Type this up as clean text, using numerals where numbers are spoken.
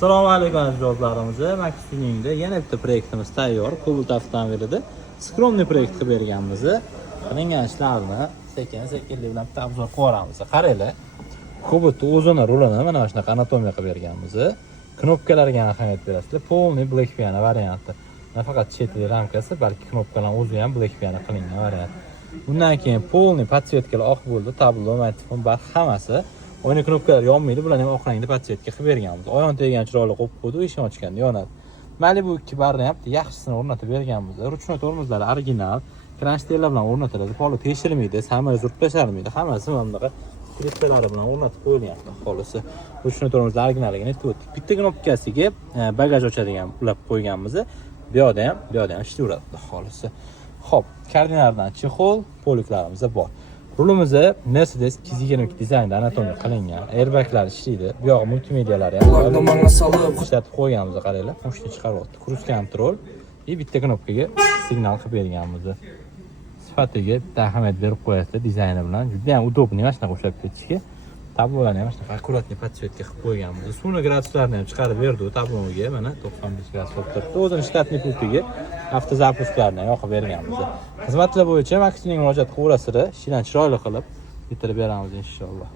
Assalomu alaykum aziz do'stlarimiz. Max Tuningda yana bitta proyektimiz tayyor. Cobalt avtomobilida skromniy proyekt qilib berganmiz. Qilingan ishlarni sekin-sekinlik bilan bitta obzor ko'ramiz. Qaranglar. Cobalt o'zini rulini mana shunaqa anatomiya qilib berganmiz. Knopkalarga ahamiyat berasizlar. Полный black piano varianti. Nafaqat chetli ramkasi, balki knopkalar o'zi ham black piano qilingan variant. Bundan keyin полный подсветкаlar oq bo'ldi, tablo, magnitofon bar hammasi. O'yna knopkalar yonmaydi, bularni ham oq rangda podsetka qilib berganmiz. Oyon tegan chiroyli qo'yib qo'ydi, eshik ochganda yonadi. Malibu 2 barni ham yaxshisini o'rnatib berganmiz. Ruchnoy tormozlari original, kranshterlar bilan o'rnatiladi. Poli teshilmaydi, samolyot urib tashlanmaydi. Hammasi mana bunaqa kriptalari bilan o'rnatib qo'yilgan xolisi. Ruchnoy tormozlar originaliga aytib o'tdik. Bitta knopkasiga bagaj ochadigan ulab qo'yganmiz. Bu yerda ham ishlayveradi xolisi. Xo'p, koordinatlardan chexol, poliklarimiz bor. Rulimizni Mercedes 222 dizaynda anatomiya qilingan. Airbaglar ishlaydi. Bu yoq multimedialari ham ishlatib qo'yganmiz, qaranglar. Qo'shni chiqaryapti. Cruise control va bitta knopkaga signal qilib berganmiz. Sifatiga bitta ahamiyat berib qo'yasizlar dizayni bilan. Juda ham udobniy mashina ushlab ketishga. Tablolarni ham shunaqa akkuratniy podsetka qilib qo'yganmiz. Suvni graduslarni ham chiqarib berdi tabloga. Mana 95 gradus bo'lib turibdi. O'zining shtatniy pultiga avtozapускlarni yoqib berganmiz. Xizmatlar bo'yicha Max Tuning murojaat qilaverasizlar. Ishdan chiroyli qilib bitirib beramiz inshaalloh.